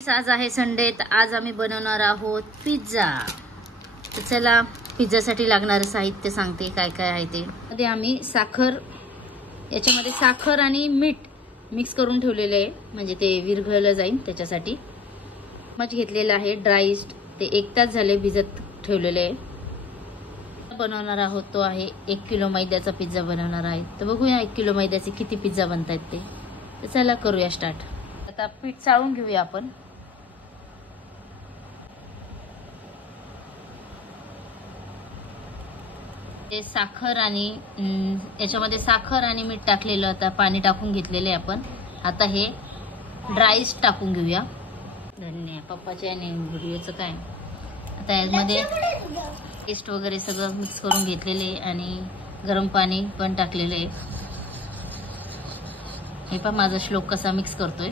आज आहे संडे, तर आज आम्ही बनवणार आहोत पिझ्झा। तर चला पिझ्झासाठी लागणारं साहित्य सांगते काय काय आहे ते। मध्ये आम्ही याच्यामध्ये साखर आणि मीठ मिक्स करून ठेवलेले आहे, म्हणजे ते विरघळलं जाईल त्याच्यासाठी। मग घेतलेलं आहे ड्राय इस्ट, ते 1 तास झाले भिजत ठेवलेले आहे। बनवणार आहोत तो आहे 1 किलो मैद्याचा पिझ्झा बनवणार आहे। तर बघूया 1 किलो मैद्याचे किती पिझ्झा बनतायत ते। तर चला करूया स्टार्ट। आता पीठ चाळून घेऊया आपण। ते साखर आणि याच्यामध्ये साखर आणि मीठ टाकलेलं, आता पाणी टाकून घेतलेले आपण। आता हे ड्राय इस्ट टाकून घेऊया। धन्य पप्पाच्या आणि व्हिडिओचं काय। आता यामध्ये पेस्ट वगैरे सगळं मिक्स करून घेतलेले आणि गरम पाणी पण टाकलेले। हे पण माझा श्लोक कसा मिक्स करतोय।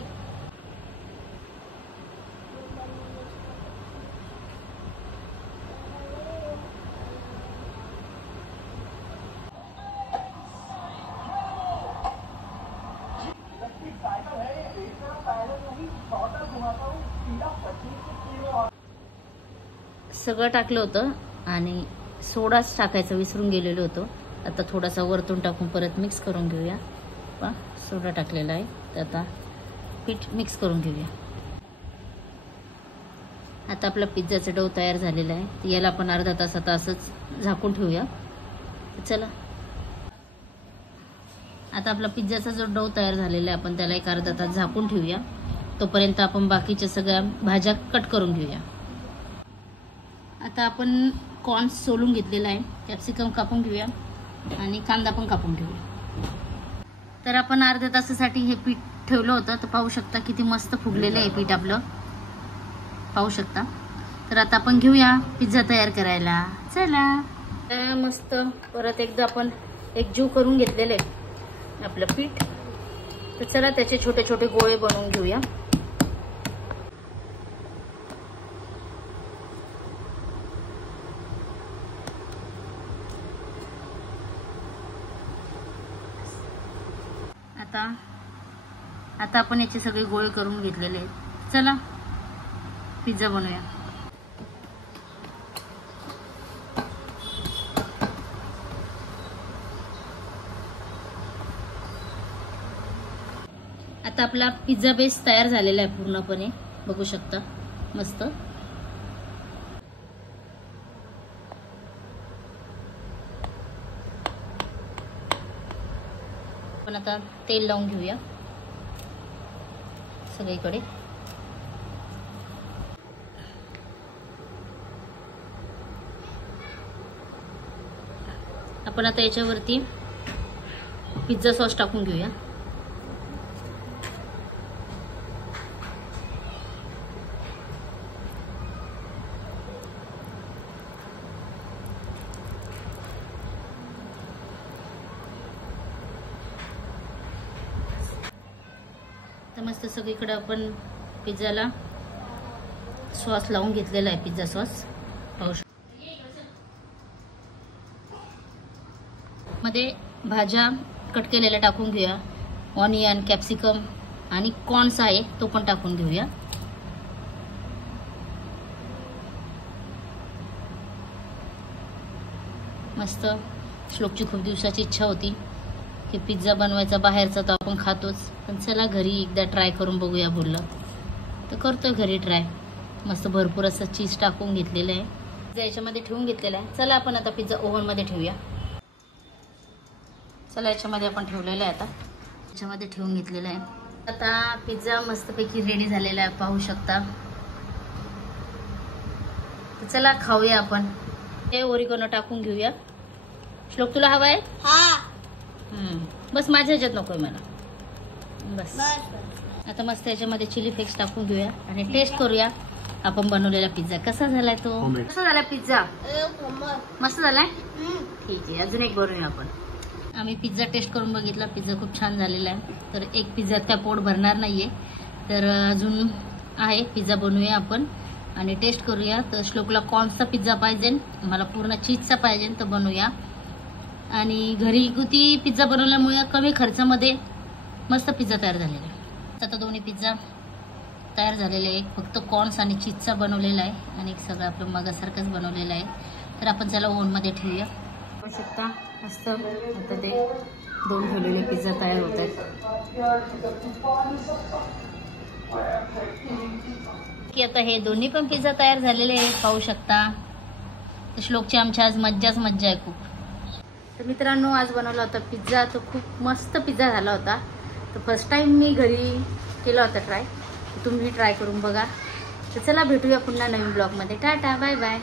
सगळं टाकलं होतं आणि सोडाच टाकायचं विसरून गेलेलो होतो। आता थोडासा वरतून टाकून परत मिक्स करून घेऊया। पहा सोडा टाकलेला आहे, तर आता पीठ मिक्स करून घेऊया। आता आपला पिझ्झाचा डो तयार झालेला आहे, तर याला आपण अर्धा तास आता असंच झाकून ठेवूया। चला आता आपला पिझ्झाचा जो डो तयार झालेला आहे, आपण त्याला एक अर्धा तास झाकून ठेवूया। तोपर्यंत आपण बाकीच्या सगळ्या भाज्या कट करून घेऊया। आता आपण कॉर्न्स सोलून घेतलेला आहे, कॅप्सिकम कापून घेऊया आणि कांदा पण कापून घेऊया। तर आपण अर्ध्या तासासाठी हे पीठ ठेवलं होतं, तर पाहू शकता किती मस्त फुगलेलं आहे पीठ आपलं, पाहू शकता। तर आता आपण घेऊया पिझ्झा तयार करायला। चला मस्त परत एकदा आपण एकजीव करून घेतलेलं आहे आपलं पीठ। तर चला त्याचे छोटे छोटे गोळे बनवून घेऊया। आता आपण याचे सगळे गोळे करून घेतलेले आहेत। चला पिझ्झा बनवूया। आता आपला पिझ्झा बेस तयार झालेला आहे पूर्णपणे, बघू शकता मस्त। आपण आता तेल लावून घेऊया सगळीकडे। आपण आता याच्यावरती पिझ्झा सॉस टाकून घेऊया। तर मस्त सगळीकडे आपण पिझ्झाला सॉस लावून घेतलेला आहे, पिझ्झा सॉस पाहू शकता। मध्ये भाज्या कट केलेल्या टाकून घेऊया, ऑनियन, कॅप्सिकम आणि कॉर्न्स आहे तो पण टाकून घेऊया। मस्त श्लोकची खूप दिवसाची इच्छा होती की पिझ्झा बनवायचा, बाहेरचा तर आपण खातोच, पण चला घरी एकदा ट्राय करून बघूया बोललं, तर करतोय घरी ट्राय। मस्त भरपूर असं चीज टाकून घेतलेलं आहे, पिझ्झा याच्यामध्ये ठेवून घेतलेला आहे। चला आपण आता पिझ्झा ओव्हनमध्ये ठेवूया। चला याच्यामध्ये आपण ठेवलेलं आहे, आता याच्यामध्ये ठेवून घेतलेलं आहे। आता पिझ्झा मस्तपैकी रेडी झालेला आहे, पाहू शकता। तर चला खाऊया आपण। हे ओरिगॅनो टाकून घेऊया। श्लोक तुला हवा आहे? हा बस माझ्या ह्याच्यात नकोय मला, बस। आता मस्त याच्यामध्ये चिली फ्लेक्स टाकून घेऊया आणि टेस्ट करूया आपण बनवलेला पिझ्झा कसा झालाय। तो कसा झाला पिझ्झा? मस्त झालाय, ठीक आहे। अजून एक बनवूया आपण। आम्ही पिझ्झा टेस्ट करून बघितला, पिझ्झा खूप छान झालेला आहे। तर एक पिझ्झात काय पोट भरणार नाहीये, तर अजून आहे पिझ्झा बनवूया आपण आणि टेस्ट करूया। तर श्लोकला कॉर्न्सचा पिझ्झा पाहिजे, मला पूर्ण चीजचा पाहिजे, तर बनवूया। आणि घरगुती पिझ्झा बनवल्यामुळे कमी खर्चामध्ये मस्त पिझ्झा तयार झालेला आहे। आता दोन्ही पिझ्झा तयार झालेले आहे. फक्त कॉर्न्स आणि चीजचा बनवलेला आहे आणि सगळं आपलं मगासारखंच बनवलेलं आहे. तर आपण त्याला ओव्हनमध्ये ठेवूया. बघू शकता मस्त आता ते 2 ठेवलेले पिझ्झा तयार होत आहेत की आता हे दोन्ही पण पिझ्झा तयार झालेले आहेत. पाहू शकता. श्लोकची आमची आज मज्जा आहे खूप. तर मित्रांनो आज बनवला होता पिझ्झा. तो खूप मस्त पिझ्झा झाला होता. तर फर्स्ट टाइम मी घरी केला होता ट्राय. तुम्ही ट्राय करून बघा. तर चला भेटूया पुन्हा नवीन ब्लॉगमध्ये. Tata bye bye.